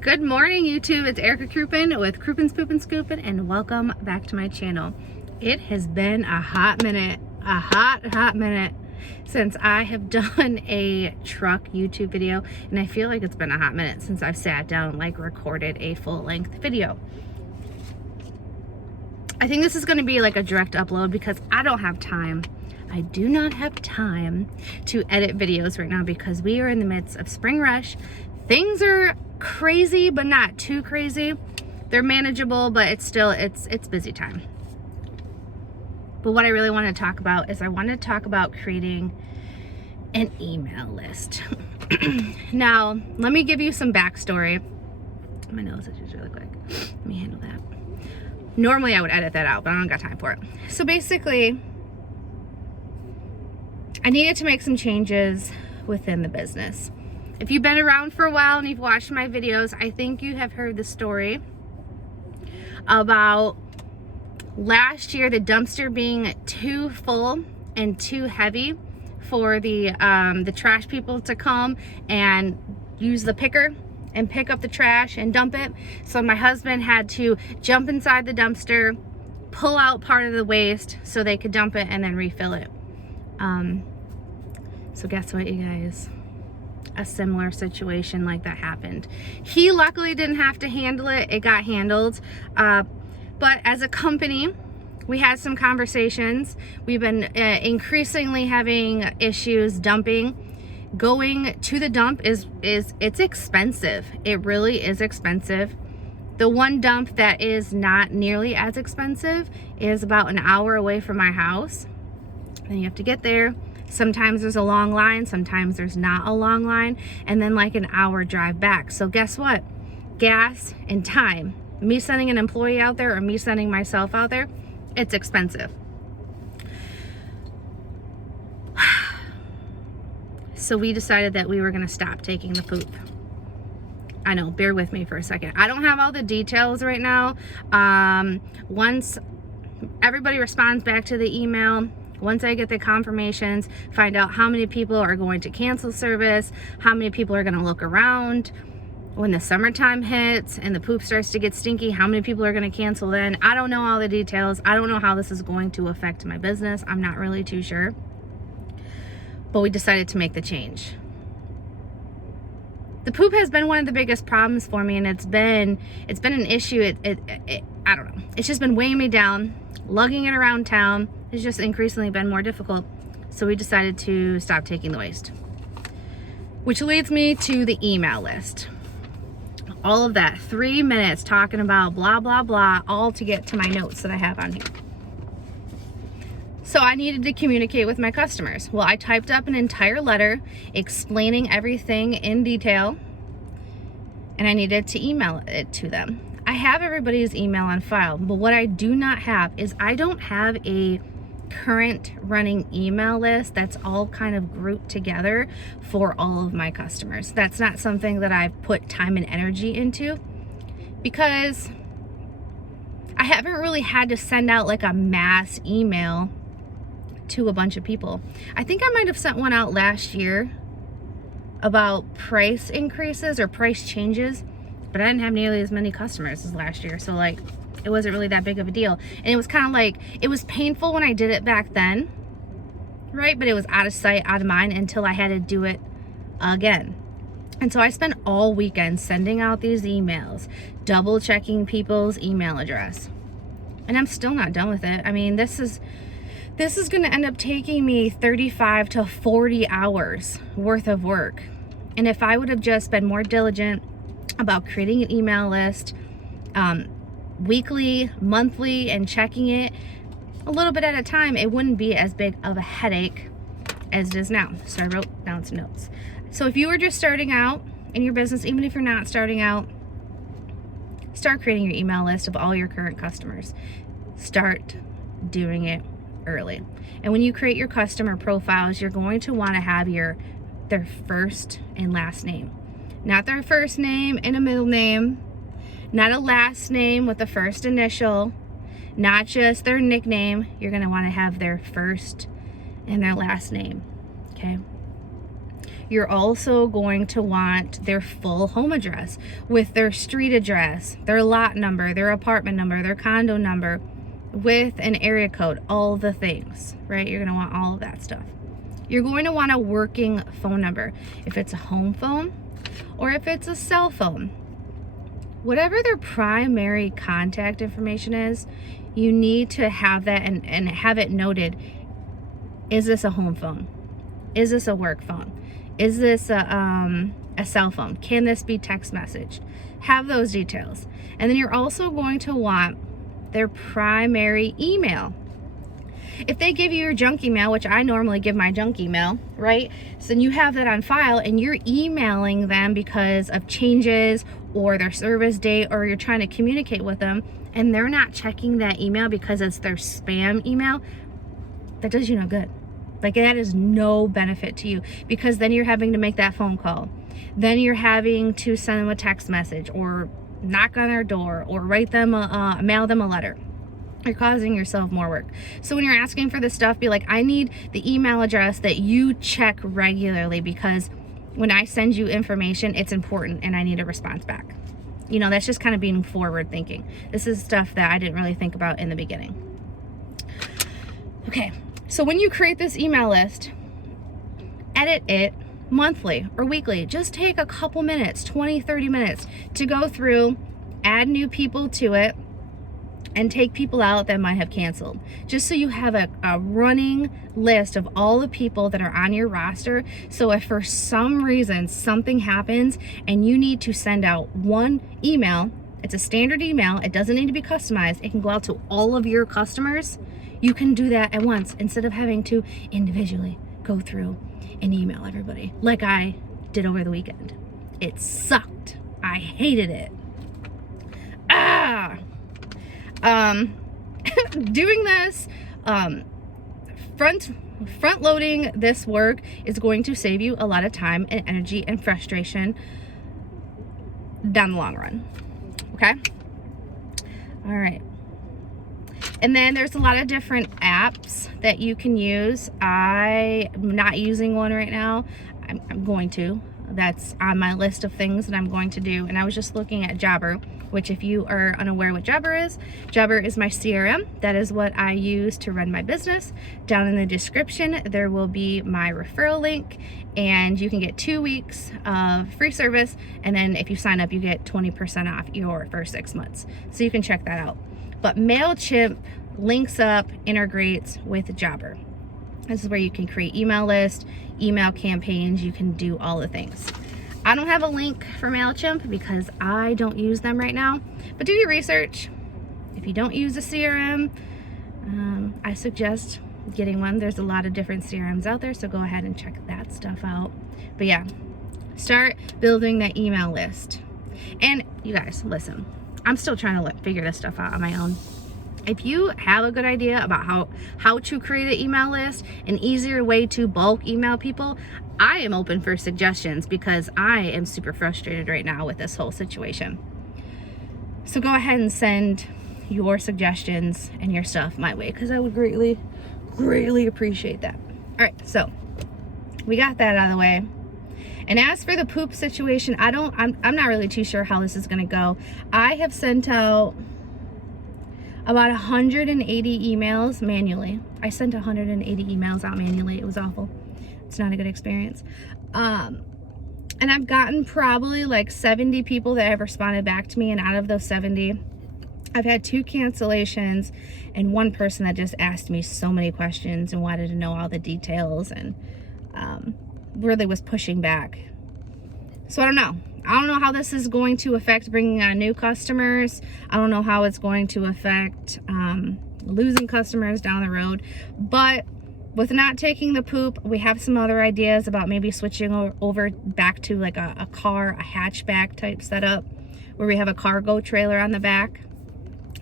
Good morning, YouTube. It's Erica Crouppen with Crouppen Spoopin Scoopin, and welcome back to my channel. It has been a hot minute, a hot minute since I have done a truck YouTube video, and I feel like it's been a hot minute since I've sat down and recorded a full-length video. I think this is going to be like a direct upload because I don't have time. I do not have time to edit videos right now because we are in the midst of spring rush. Things are crazy, but not too crazy. They're manageable, but it's busy time. But what I really want to talk about is I want to talk about creating an email list. Now, let me give you some backstory. My nose itches really quick. Let me handle that. Normally I would edit that out, but I don't got time for it. So basically, I needed to make some changes within the business. If you've been around for a while and you've watched my videos, I think you have heard the story about last year the dumpster being too full and too heavy for the trash people to come and use the picker and pick up the trash and dump it. So my husband had to jump inside the dumpster, pull out part of the waste so they could dump it and then refill it. So guess what, you guys? A similar situation like that happened. He luckily didn't have to handle it. It got handled. But as a company, we had some conversations. We've been increasingly having issues dumping. Going to the dump it's expensive. It really is expensive. The one dump that is not nearly as expensive is about an hour away from my house. And you have to get there. Sometimes there's a long line, sometimes there's not a long line, and then like an hour drive back. So guess what? Gas and time. Me sending an employee out there or me sending myself out there, it's expensive. So we decided that we were going to stop taking the poop. I know, bear with me for a second. I don't have all the details right now. Once everybody responds back to the email, once I get the confirmations, find out how many people are going to cancel service, how many people are going to look around when the summertime hits and the poop starts to get stinky, how many people are going to cancel then. I don't know all the details. I don't know how this is going to affect my business. I'm not really too sure. But we decided to make the change. The poop has been one of the biggest problems for me, and it's been an issue. I don't know. It's just been weighing me down. Lugging it around town has just increasingly been more difficult. So we decided to stop taking the waste. Which leads me to the email list. All of that 3 minutes talking about blah, blah, blah, all to get to my notes that I have on here. So I needed to communicate with my customers. Well, I typed up an entire letter explaining everything in detail, and I needed to email it to them. I have everybody's email on file, but what I do not have is I don't have a current running email list that's all kind of grouped together for all of my customers. That's not something that I've put time and energy into because I haven't really had to send out like a mass email to a bunch of people. I think I might have sent one out last year about price increases or price changes, but I didn't have nearly as many customers as last year. So like, it wasn't really that big of a deal. And it was kind of like, it was painful when I did it back then, right? But it was out of sight, out of mind until I had to do it again. And so I spent all weekend sending out these emails, double checking people's email address. And I'm still not done with it. I mean, this is going to end up taking me 35 to 40 hours worth of work. And if I would have just been more diligent about creating an email list, weekly, monthly, and checking it a little bit at a time, it wouldn't be as big of a headache as it is now. So I wrote down some notes. So if you were just starting out in your business, even if you're not starting out, start creating your email list of all your current customers. Start doing it early. And when you create your customer profiles, you're going to want to have their first and last name. Not their first name and a middle name, not a last name with the first initial, not just their nickname. You're going to want to have their first and their last name, okay? You're also going to want their full home address with their street address, their lot number, their apartment number, their condo number, with an area code, all the things, right? You're going to want all of that stuff. You're going to want a working phone number. If it's a home phone or if it's a cell phone, whatever their primary contact information is, you need to have that and have it noted. Is this a home phone? Is this a work phone? Is this a cell phone? Can this be text message? Have those details. And then you're also going to want their primary email. If they give you your junk email, which I normally give my junk email, right? So then you have that on file and you're emailing them because of changes or their service date, or you're trying to communicate with them and they're not checking that email because it's their spam email, that does you no good. Like, that is no benefit to you, because then you're having to make that phone call. Then you're having to send them a text message or knock on their door or write them mail them a letter. You're causing yourself more work. So when you're asking for this stuff, be like, I need the email address that you check regularly, because when I send you information, it's important and I need a response back. You know, that's just kind of being forward thinking. This is stuff that I didn't really think about in the beginning. Okay, so when you create this email list, edit it monthly or weekly. Just take a couple minutes, 20, 30 minutes to go through, add new people to it, and take people out that might have canceled, just so you have a running list of all the people that are on your roster. So if for some reason something happens and you need to send out one email, it's a standard email, it doesn't need to be customized, it can go out to all of your customers, you can do that at once instead of having to individually go through and email everybody like I did over the weekend. It sucked. I hated it. Doing this, front loading this work is going to save you a lot of time and energy and frustration down the long run. Okay? All right. And then there's a lot of different apps that you can use. I'm not using one right now. I'm going to. That's on my list of things that I'm going to do. And I was just looking at Jobber, which, if you are unaware what Jobber is my CRM. That is what I use to run my business. Down in the description, there will be my referral link, and you can get 2 weeks of free service. And then if you sign up, you get 20% off your first 6 months. So you can check that out. But MailChimp links up, integrates with Jobber. This is where you can create email lists, email campaigns, you can do all the things. I don't have a link for MailChimp because I don't use them right now, but do your research. If you don't use a CRM, I suggest getting one. There's a lot of different CRMs out there, so go ahead and check that stuff out. But yeah, start building that email list. And you guys, listen, I'm still trying to figure this stuff out on my own. If you have a good idea about how to create an email list, an easier way to bulk email people, I am open for suggestions, because I am super frustrated right now with this whole situation. So go ahead and send your suggestions and your stuff my way, because I would greatly, greatly appreciate that. All right, so we got that out of the way. And as for the poop situation, I'm not really too sure how this is going to go. I have sent out about 180 emails manually. I sent 180 emails out manually. It was awful. It's not a good experience. And I've gotten probably like 70 people that have responded back to me. And out of those 70, I've had 2 cancellations and 1 person that just asked me so many questions and wanted to know all the details and really was pushing back. So I don't know. I don't know how this is going to affect bringing on new customers. I don't know how it's going to affect losing customers down the road. But with not taking the poop, we have some other ideas about maybe switching over back to like a hatchback type setup, where we have a cargo trailer on the back.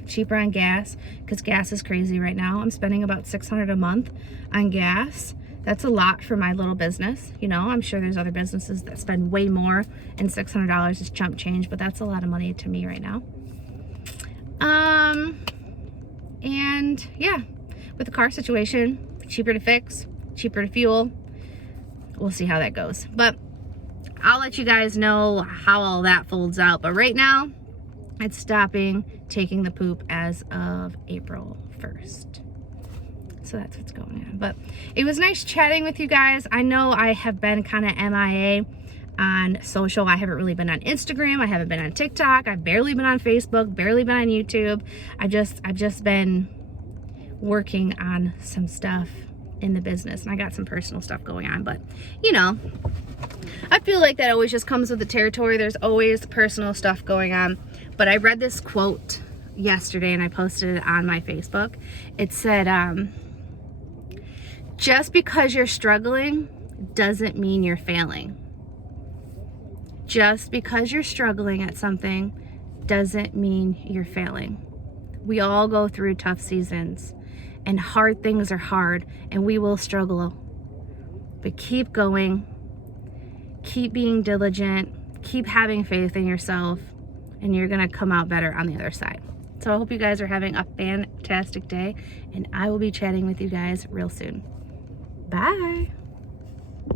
Cheaper on gas, because gas is crazy right now. I'm spending about $600 a month on gas. That's a lot for my little business. You know, I'm sure there's other businesses that spend way more, and $600 is chump change, but that's a lot of money to me right now. And yeah, with the car situation, cheaper to fix, cheaper to fuel. we'll see how that goes. But I'll let you guys know how all that folds out. But right now, it's stopping taking the poop as of April 1st. So that's what's going on. But it was nice chatting with you guys. I know I have been kind of MIA on social. I haven't really been on Instagram. I haven't been on TikTok. I've barely been on Facebook, barely been on YouTube. I've just been working on some stuff in the business, and I got some personal stuff going on. But you know, I feel like that always just comes with the territory. There's always personal stuff going on. But I read this quote yesterday and I posted it on my Facebook. It said, just because you're struggling doesn't mean you're failing. Just because you're struggling at something doesn't mean you're failing. We all go through tough seasons, and hard things are hard, and we will struggle. But keep going, keep being diligent, keep having faith in yourself, and you're gonna come out better on the other side. So I hope you guys are having a fantastic day, and I will be chatting with you guys real soon. Bye.